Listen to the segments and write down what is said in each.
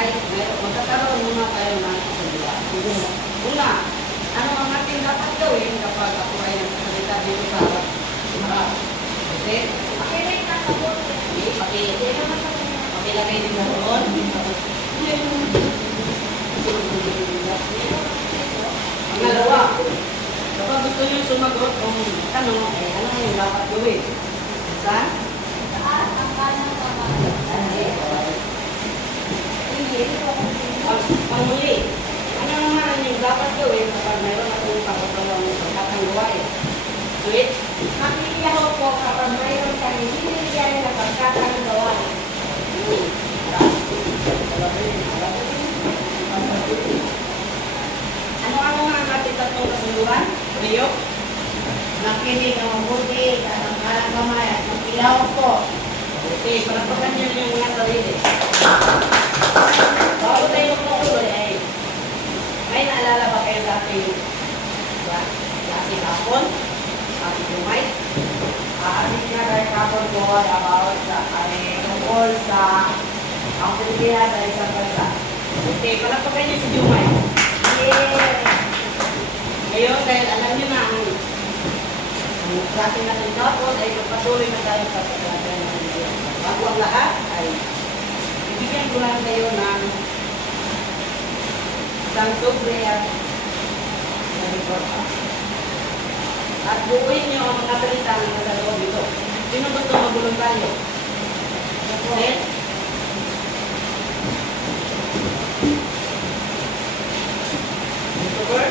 ay magkakaroon muna tayo ng kasunduan. Una, ano ang ating dapat gawin kapag ako ay nagsasalita dito sa harap? Kasi, pakilagay din mo doon. Pangalawa, kapag gusto nyo sumagot kung tanong, ano yung dapat gawin? Saan? Pangmuli, ano naman yung dapat gawin kapag mayroon akong pagkakawang pagkakang gawain? Sweet? Makikiyaw po kapag mayroon kami hinihiyay na pagkakang gawain. Ano-ano nga ang ating tatlong kasunduan? Rio? Makinig ang mabuti, kalang kamay at makiyaw po. Okay, palapakan nyo yung mga sarili. Bago tayo magpakuloy ay, may naalala ba kayo dati ating hapon? Ating lumay? Aamit nga tayo kapon po about sa tungkol sa ang Pilipinas ay isang bansa. Okay, palapakan nyo si Jumay. Yeah! Ngayon, dahil alam nyo na ang klase natin tapos ay magpatuloy na tayo sa pagkakataon ng Diyos. Bago ang lahat ay ibigyan ko lang kayo ng isang sobre at at buuin nyo ang mga salita ng nasa loob ito. Sino gusto mag-voluntaryo? Set? Christopher?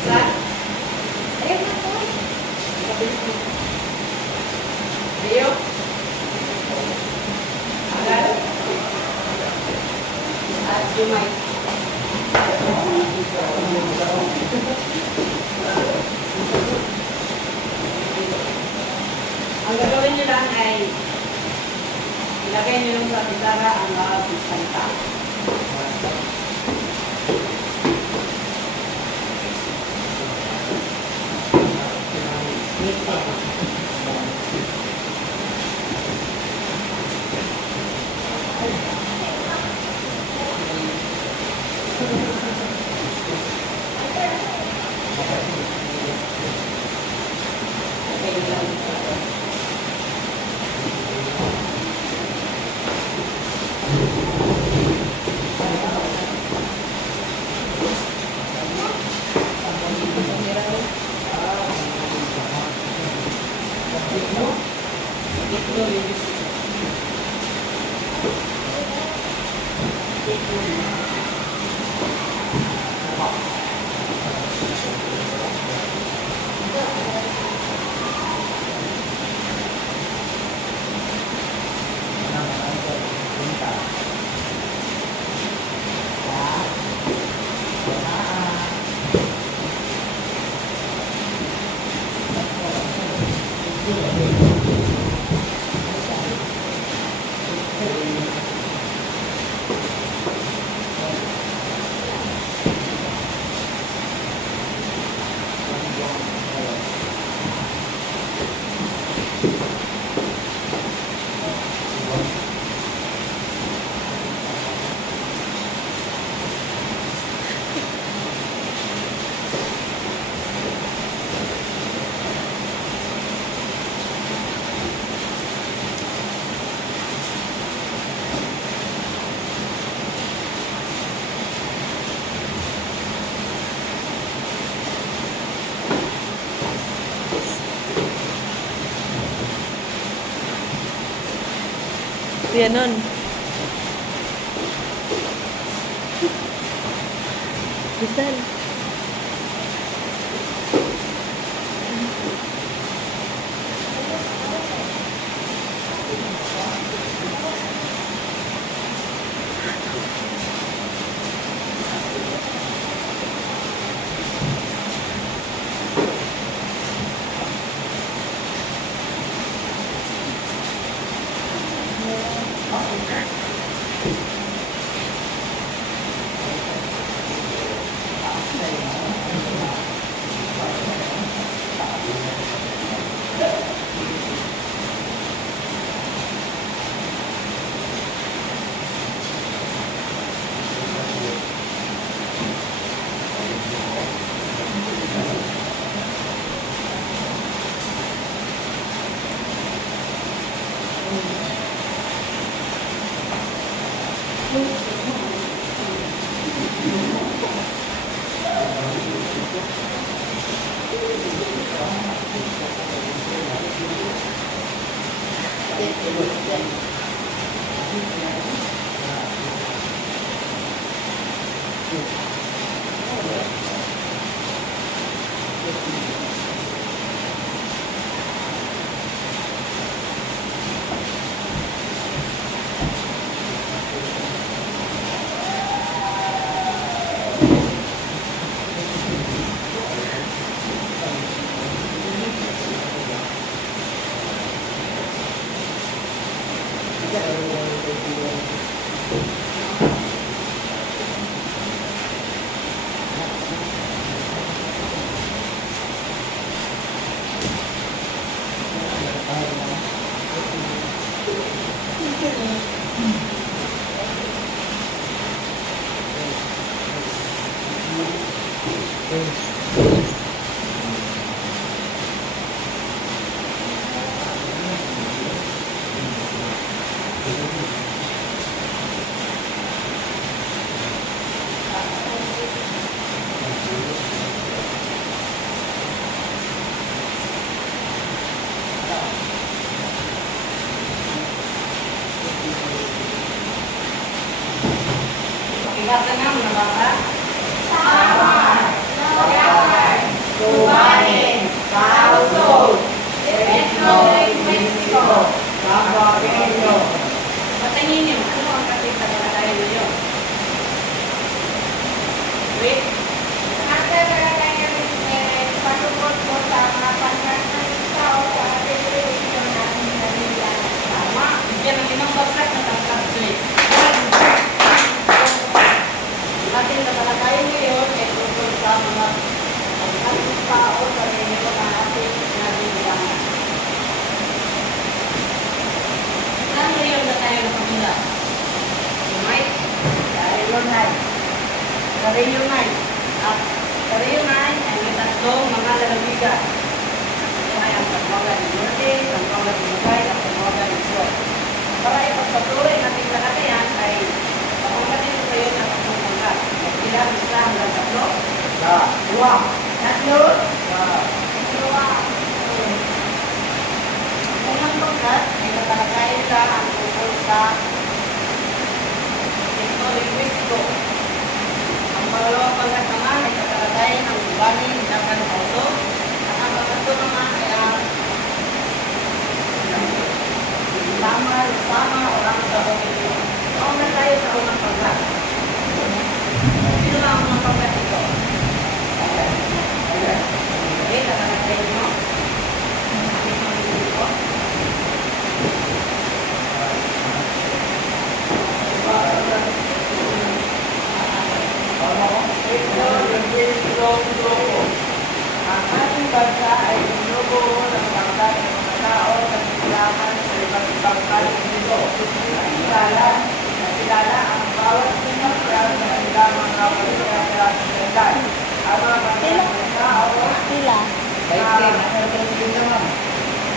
Saan? Ayun na po. Rio? Agal? At Jumay? Ang gagawin nyo lang ay ilagay nyo lang sa pizarra ang mga salita. Ganon. Rizal. natin. Yan. Pakibasa nga mga bata. Tumanin, Kausol, Ethnic Mexico, Nabakenyo. Patingin niyo, ano ang kapit sa kalagayan niyo? Wait. Ang kalagayan patungkol po sa mga panahon ng tao sa television natin sa Manila. Tama. Bigyan ng limang bagsak na translate. Ating katalagayan ngayon ay tungkol sa mga pagkakas tao sa reliyon na ating nabibigyan. Saan ngayon na tayo nakabila? Right? Ka-reunite. At ka-reunite ay may tatlong mga lalawigan. Ito ay ang Zamboanga del Norte, Zamboanga del Nogay, at Zamboanga del Sur. Para ipagpatuloy natin lahat na yan ay papangkatin ko kayo ng tatlong pangkat. Magbilang isa hanggang tatlo. Dua. Tatlo. Ang unang pangkat ay katalagayan ka ang tungkol sa ethno-linguistiko. Ang pangalawang pangkat naman ay katalagayan ng ubanin ng kanauso. At ang pangatlo naman ay ang tama orang sa opinion. Mauna tayo sa unang pangkat. Sino lang ang unang pangkat ito? Okay, katalagayan mo. Ang ating bansa ay binubuo ng bangkat ng mga tao na kailangan sa iba't ibang mundo. Nakilala ang bawat sinasyan sa kanilang mga pagkakasalan. Ang mga bangkat ng tao Sila?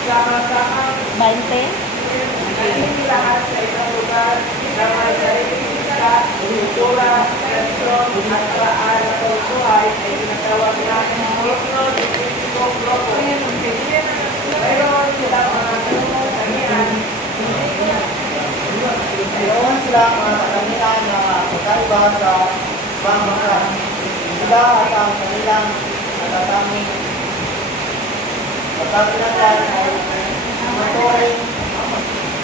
sama-sama 20? naninilahan sa isang lugar na may sariling isla, kultura, tradisyon at paraan ng pagbuhay ay tinatawag natin ethno-linguistikong grupo. Mayroon silang mga katangian na kakaiba sa bangka. Sila at ang kanilang natataming pagkakinatan ay maturing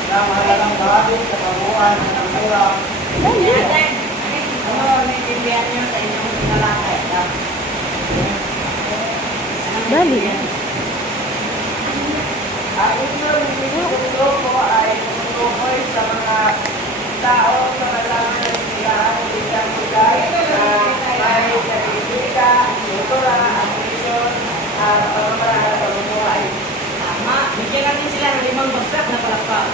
na mahalagang bahagi sa kabuuan ng kultura. Ano ang naiintindihan niyo sa inyong pinalakay? Dali. Ang ethno-linguistikong grupo ay tumutukoy sa mga tao sa kalaman ng silahan ng isang lugar na may sariling kultura, ang tradisyon, at pamamaraan sa buhay. Tama. Bigyan natin sila ng limang bagsak na palakpak.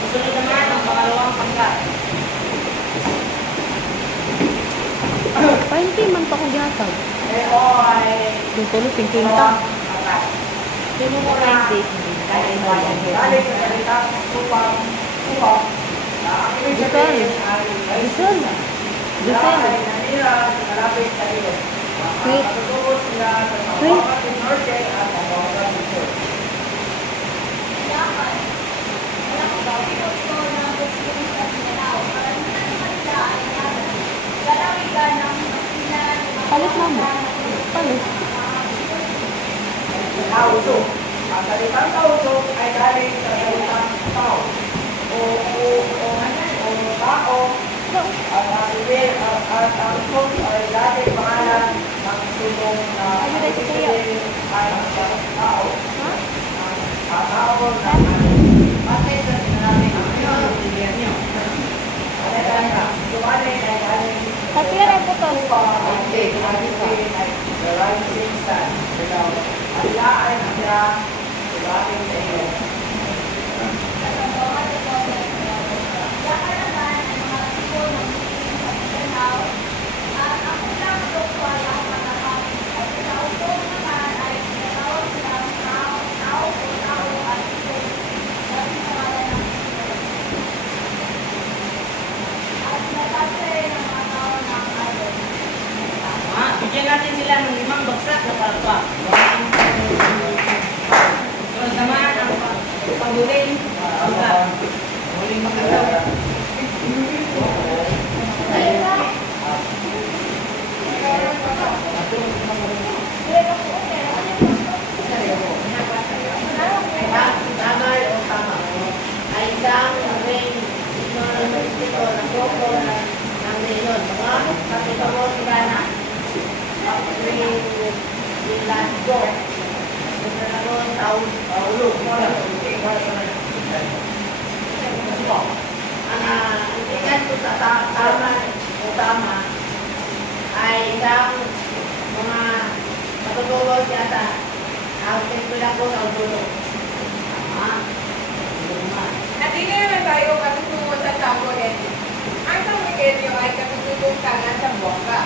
Susunod naman ang pangalawang pangkat. 20 man pa kong ginatag. Ito ay Yung tulo, 50. Sino mo right date? Kahit mo yan. galing sa salitang upang na ang ibig sabihin ay Luzon. sila Luzon. ay nanira sa kalapit sa iyo. Wait. Matutuos sila sa Zamboanga del Norte at Zamboanga del Sur. sinot ko na gusto sa Mindanao. Karamihan naman nila ay lalawigan ng Pilipinas. Palit mo mo. Palit. Tausok. Ang salitang tausok ay galing sa salitang tao. O tao. At ang usok ay galing pangalan ng sulong na Ayun ay si Kuya. ay ang tao. Ang tao na Pati sa sinabi ng pilihan nyo. Tumanin ay galing Kasi yan ang putol. the rising sun. At laay na siya sa ating sa iyo. Bigyan natin sila ng 5 bagsak na palpa. Terus naman ang panghuling bagsak. Huling magkakaw. Tama o tama. Ay isang ring ito na koko ng leon. Mga kapitamo sila na yung last door. Yung nalaroon taon ulo. Ang tingnan ko sa tama o tama ay isang mga matutulog yata. Ang tingnan ko sa ulo. At hindi naman tayo katutungo sa Samboret. Ang Samboretyo ay katutulong tangan sa bongga.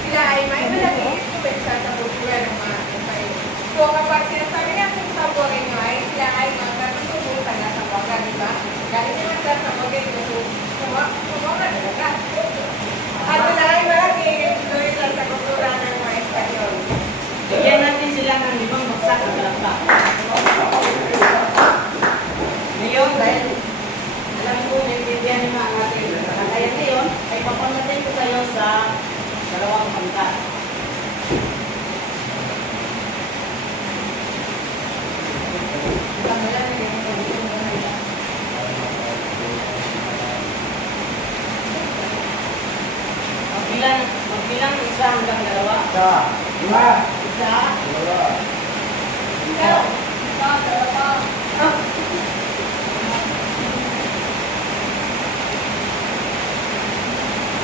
Sila ay may malaking influensya sa kultura ng mga tayo. So kapag sinasabi natin sa Samboretyo ay sila ay mga katutulong tangan sa bongga, di ba? Dahil naman sa Samboretyo, sumama talaga. At sila ay malaking influensya sa kultura ng mga Espanyol. Bigyan natin sila ng 5 bagsak na palpa. Ngayon, dahil alam ko, naiintindihan nyo ang ating kaya ngayon, ay papanatin ko kayo sa 2 kanta. Magbilang 1 hanggang 2. Isa.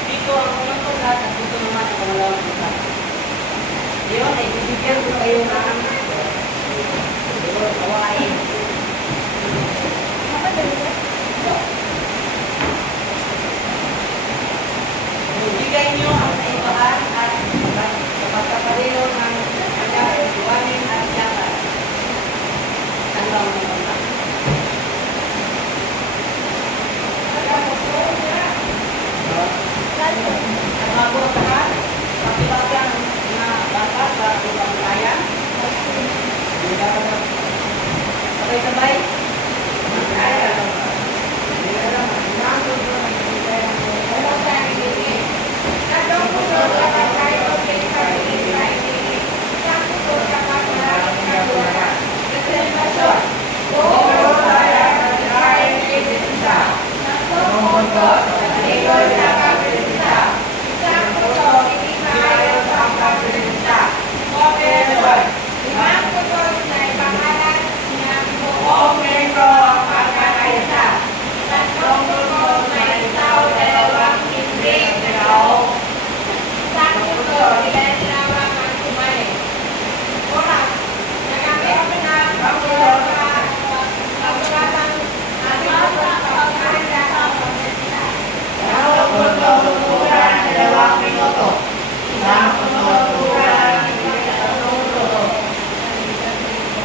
Dito ang unang pagkat at dito naman ang pangalawang pagkat. Yun, ay bibigyan ko kayo ng kawain. Bibigay nyo ang kaibahan at pagkakapareho ng kanyang buwanin at yakan. Ang bawang ng pagkat. At bago ang lahat, pakilagan na bata sa ibang bayan. Sabay-sabay.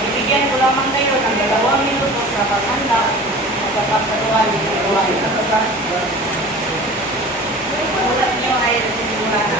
Bibigyan ko lamang kayo ng 2 minuto sa paghanda at pagkakaroon ng buhay. Ulat niyo ay nagsisimula na.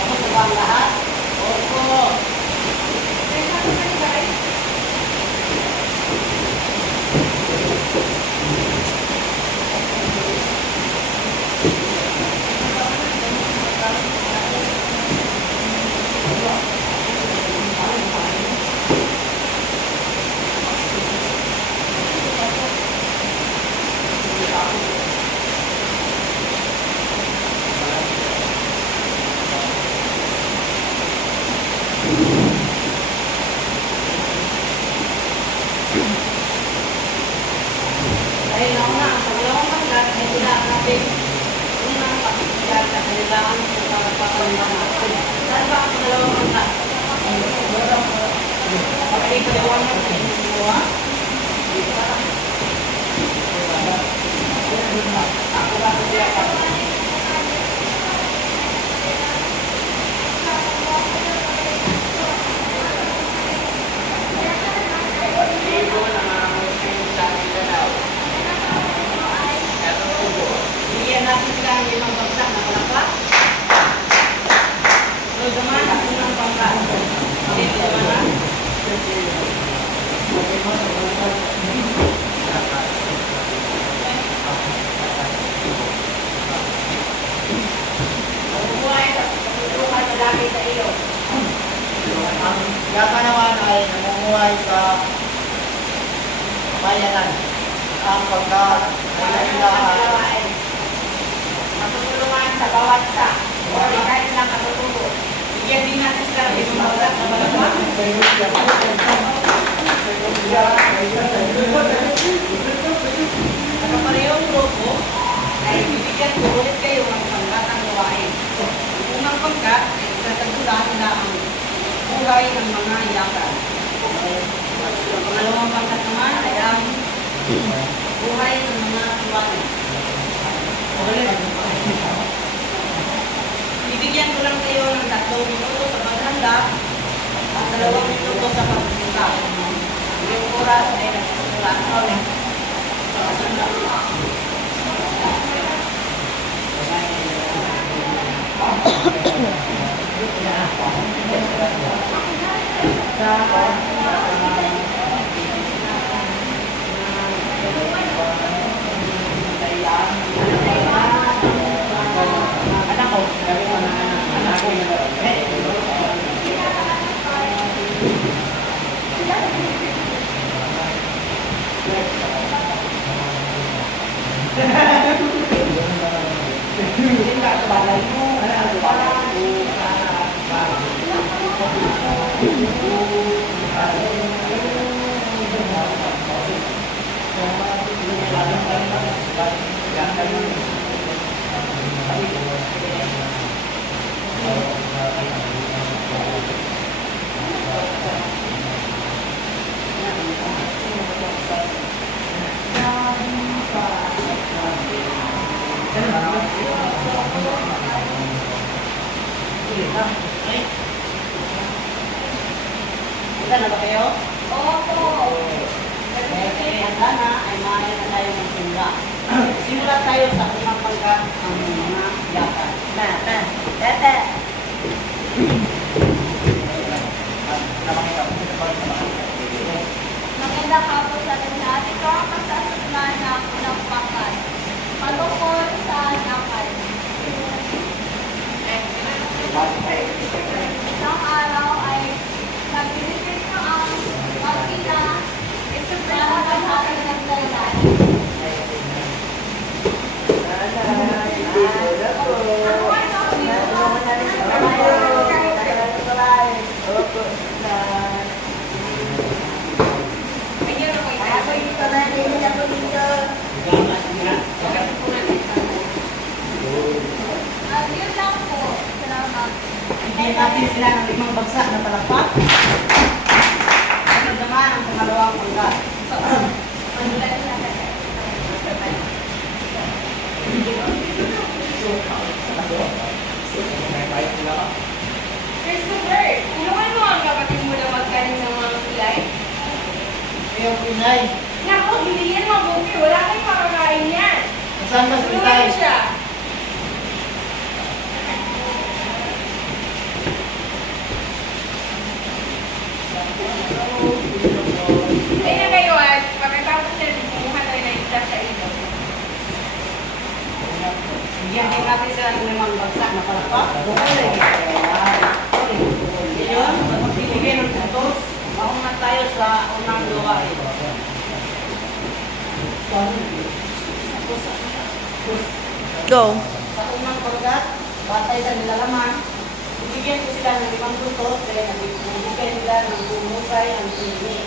Tapos na ba ang lahat? Opo. Dahil nauna, ang pangalawang pangkat ay kailangan natin unang pakikiyat na kailangan sa pagpapaliman natin. Saan ba ang pangalawang pangkat? Pakikaliwanag sa inyong gawa. Ako ba ang tiyakan? Bigyan natin sila ang limang bagsak na palakpak. So, naman ang unang pangkat. Dito naman na. Buhay sa pagtutulungan sa lagi sa iyo. Ang yaka naman ay namumuhay sa bayanan. Ang pagkakailangan Matutulungan sa bawat isa. O kahit lang matutulog. Bigyan din natin sila ng limang bagsak na palakpak. Nakaparehong grupo ay bibigyan ko ulit kayo ng pangkatang gawain. Ang unang pangkat ay isasagutan nila ang buhay ng mga yakan. Ang pangalawang pangkat naman ay ang buhay ng mga tuwanan. Bibigyan ko lang kayo ng 3 minuto sa paghanda at 2 minuto sa pagpunta. Yung oras ay nagsusulat. Okay? Handa na ba kayo? Opo. Okay, handa na ay maaari na tayo ng simula. Simula tayo sa unang pangkat ang mga yakan. Tete. Magandang hapon sa atin lahat. Ito ang masasaklahan na unang pangkat. Patungkol sa nakal. Isang araw ay nag-visit na ang mag-ina para maghari ng dahilan. Ayun ako At yun lang po. Salamat. Bigyan natin sila ng 5 bagsak na palakpak. Ano naman ang pangalawang pangkat? Christopher, tulungan mo ang kapatid mo na magkain ng mga kulay. Yung Pinay. Naku, hindi yan mabuti. Wala kayong makakain yan. Saan ba si Tulungan Pinay? mo siya. Kaya kayo at pagkatapos yan, kumuha tayo ng isa sa ilo. Bigyan din natin sila ng 5 bagsak na palakpak. Ngayon, sa magbibigay ng puntos, mauna tayo sa unang gawain. Go. Sa unang pangkat, batay sa nilalaman, bibigyan ko sila ng 5 puntos dahil nabibigyan nila ng bumukay ang pinili.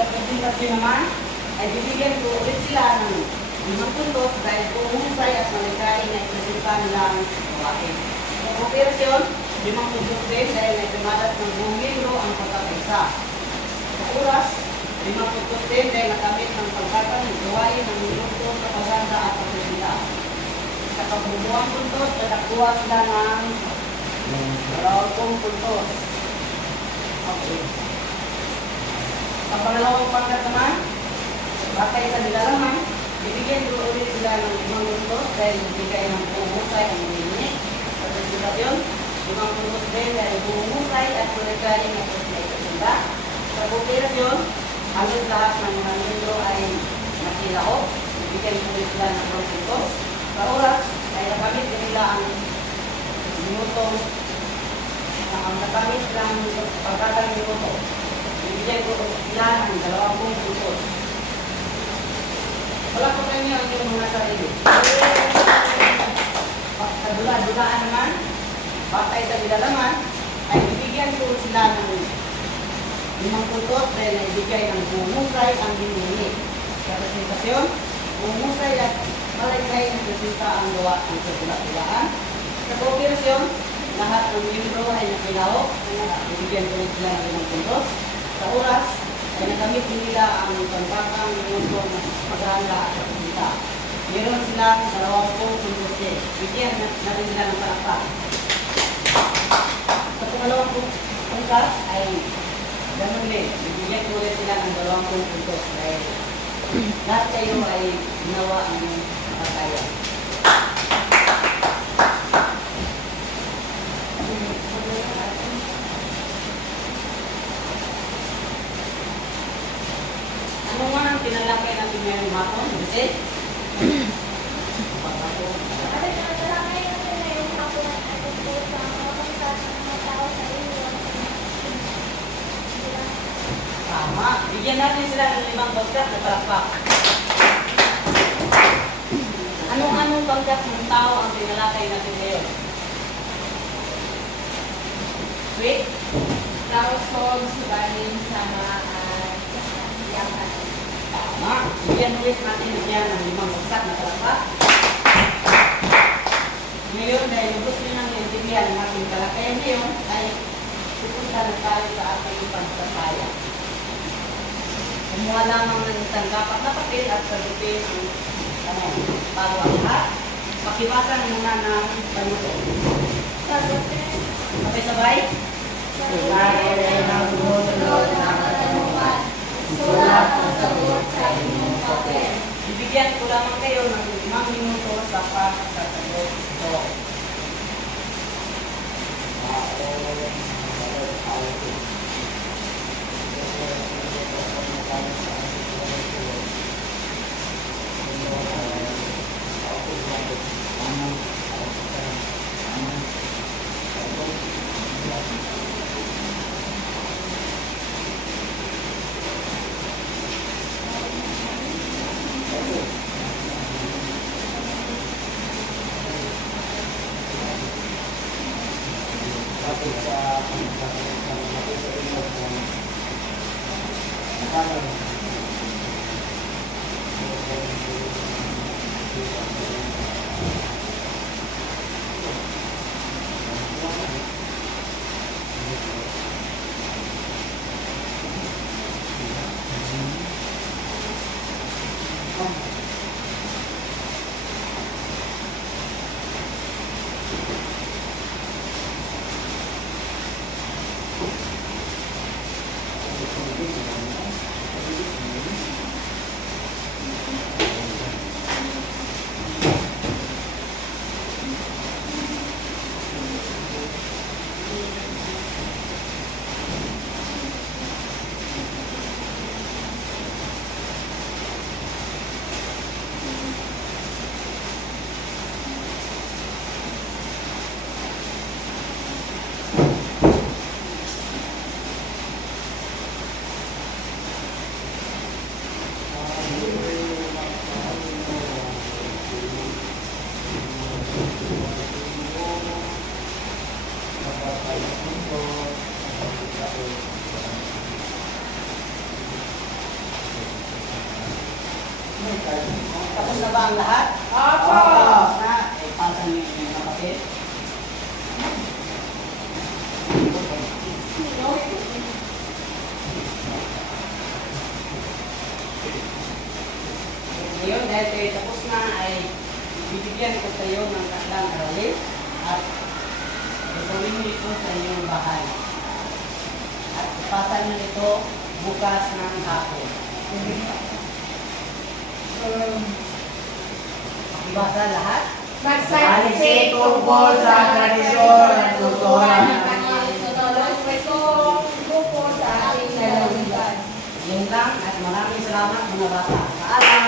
Sa presentasyon naman, ay bibigyan ko ulit sila ng 5 puntos dahil pumusay at maligay na ipresenta nila ang gawain. Sa operasyon, 5 puntos din dahil nagpamalat ng buong libro ang pagkakaisa. Sa oras, 5 puntos din dahil nakamit ng pagkakang gawain ng minuto, propaganda at pagkakita. Sa kabubuang puntos, nakakuha sila ng 20 puntos. Okay. Sa pangalawang pangkat naman, batay sa nilalaman, bibigyan ko ulit sila ng 5 puntos dahil nagbigay ng pumusay ang minit. Sa presentasyon, 5 puntos din dahil pumusay at kulikay na presenta. Sa operasyon, halos lahat ng mga libro ay nakilaok. Bibigyan ko ulit sila ng 2 puntos. Sa oras, ay nakamit din nila ang minutong ang nakamit ng pagkakang minuto. Bibigyan ko sila ng 20 puntos. Wala po kayo ang inyong mga sarili. Sa dula-dulaan naman, batay sa nilalaman, ay bibigyan ko sila ng 5 puntos dahil naibigay ng bumusay ang binili. Sa presentasyon, bumusay at malagay ng presenta ang gawa ng dula-dulaan. Sa kooperasyon, lahat ng libro ay nakilaok. Bibigyan ko sila ng 5 puntos. Sa oras, ay nagamit din nila ang pambakang minuto ng paghahanda at pagpunta. Meron silang 20 puntos din. Bigyan na rin nila ng palakpak. Sa pangalawang pangkat ay ganun din. Bibigyan ko ulit sila ng 20 puntos dahil lahat kayo ay ginawa ang kaya. Ano nga ang tinalakay natin ngayong hapon? Kasi? Matalakay natin na yung hapon at tungkol sa mga pangkat ng mga tao sa iyo. Tama. Bigyan natin sila ng 5 bagsak na palakpak. Anong bagsak ng tao ang tinalakay natin ngayon? Sweet? Lausog, subanin, sama, at yakan. Tama. Bigyan ulit natin siya ng 5 bagsak na palakpak. Ngayon, dahil gusto nyo nang intindihan ang ating talakayan ngayon, ay pupunta na tayo sa ating pagtataya. Kumuha lamang ng isang dapat na papel at sagutin ang bago ang lahat. Pakibasan muna ng panuto. Sagutin Sabay-sabay. Sunod na katanungan. Sulat ang sagot sa inyong papel. Bibigyan ko lamang kayo ng 5 minuto sa pagsasagot ito. Tapos na ba ang lahat? Opo. Tapos na. Pasa niyo yung kapatid. Ngayon, dahil kayo tapos na, ay bibigyan ko kayo ng kaklang aralin at gagawin niyo ito sa inyong bahay. At ipasa niyo ito bukas ng hapon. Ibasa lahat? Magsasik tungkol sa tradisyon at tutuhan ng kanyang respetuong grupo sa ating lalawigan. Yun lang at maraming salamat mga bata. Paalam!